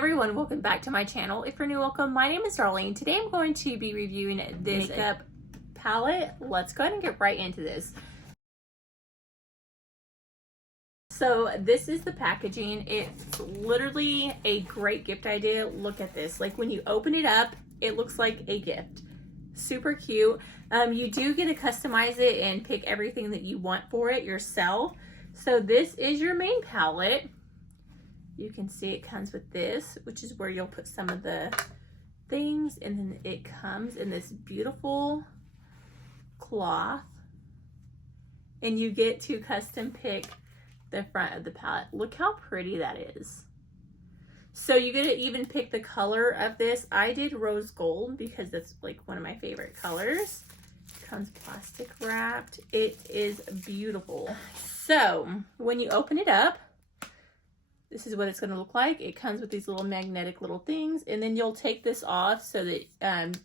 everyone, welcome back to my channel. If you're new, welcome. My name is Darlene. Today I'm going to be reviewing this makeup palette. Let's go ahead and get right into this. So this is the packaging. It's literally a great gift idea. Look at this. Like when you open it up, it looks like a gift. Super cute. You do get to customize it and pick everything that you want for it yourself. So this is your main palette. You can see it comes with this, which is where you'll put some of the things, and then it comes in this beautiful cloth, and you get to custom pick the front of the palette. Look how pretty that is. So you get to even pick the color of this. I did rose gold because that's like one of my favorite colors. It comes plastic wrapped. It is beautiful. So when you open it up, this is what it's going to look like. It comes with these little magnetic little things, and then you'll take this off so that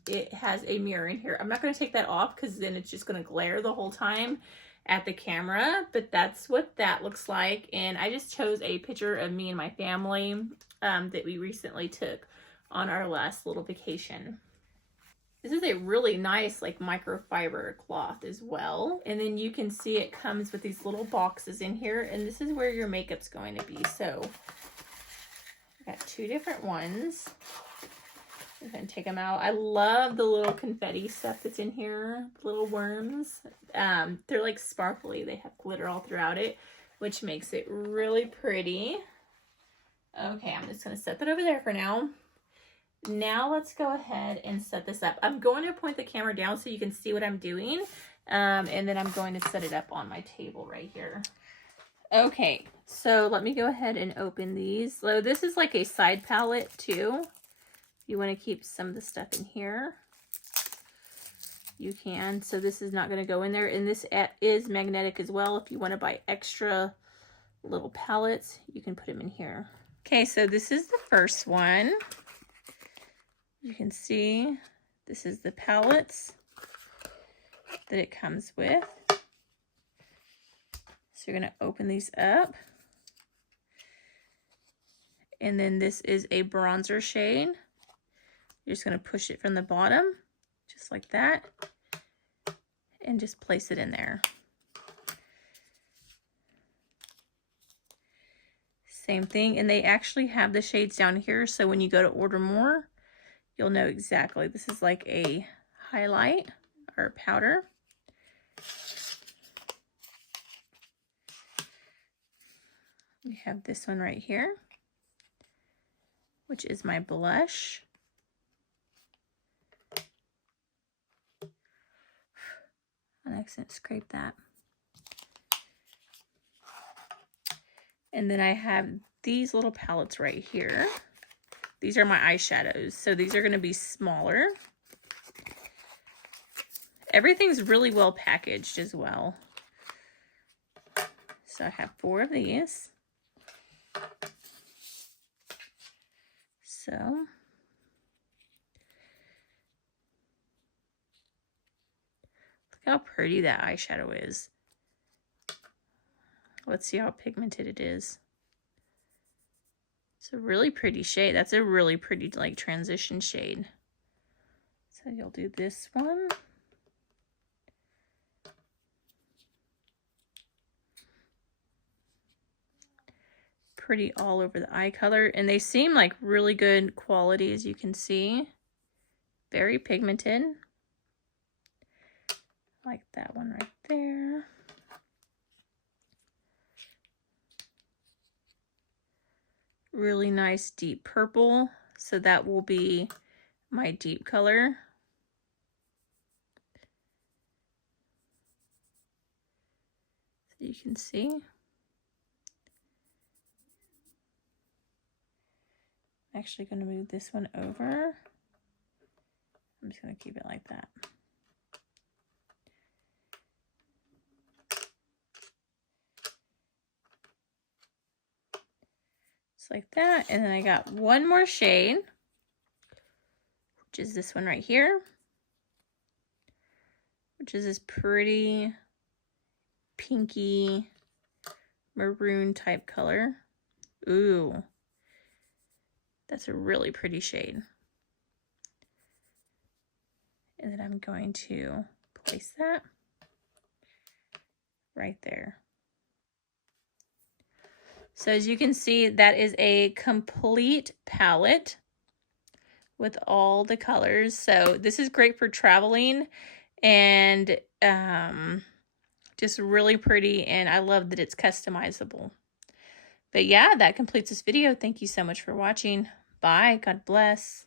it has a mirror in here. I'm not going to take that off because then it's just going to glare the whole time at the camera, but that's what that looks like. And I just chose a picture of me and my family that we recently took on our last little vacation. This is a really nice like microfiber cloth as well. And then you can see it comes with these little boxes in here, and this is where your makeup's going to be. So I got two different ones. I'm gonna take them out. I love the little confetti stuff that's in here, little worms. They're like sparkly. They have glitter all throughout it, which makes it really pretty. Okay, I'm just gonna set that over there for now. Now let's go ahead and set this up. I'm going to point the camera down so you can see what I'm doing. And then I'm going to set it up on my table right here. Okay, so let me go ahead and open these. So this is like a side palette too. You want to keep some of the stuff in here, you can. So this is not going to go in there. And this is magnetic as well. If you want to buy extra little palettes, you can put them in here. Okay, so this is the first one. You can see this is the palettes that it comes with. So you're going to open these up. And then this is a bronzer shade. You're just going to push it from the bottom, just like that, and just place it in there. Same thing, and they actually have the shades down here, so when you go to order more, you'll know exactly. This is like a highlight or powder. We have this one right here, which is my blush. On accident, scrape that. And then I have these little palettes right here. These are my eyeshadows, so these are going to be smaller. Everything's really well packaged as well. So I have 4 of these. So look how pretty that eyeshadow is. Let's see how pigmented it is. It's a really pretty shade. That's a really pretty like transition shade. So you'll do this one. Pretty all over the eye color, and they seem like really good quality, as you can see. Very pigmented. Like that one right there. Really nice deep purple, so that will be my deep color. So you can see. I'm actually going to move this one over. I'm just going to keep it like that. Like that. And then I got one more shade, which is this one right here, which is this pretty pinky maroon type color. Ooh, That's a really pretty shade. And then I'm going to place that right there. So as you can see, that is a complete palette with all the colors. So this is great for traveling and just really pretty. And I love that it's customizable. But yeah, that completes this video. Thank you so much for watching. Bye. God bless.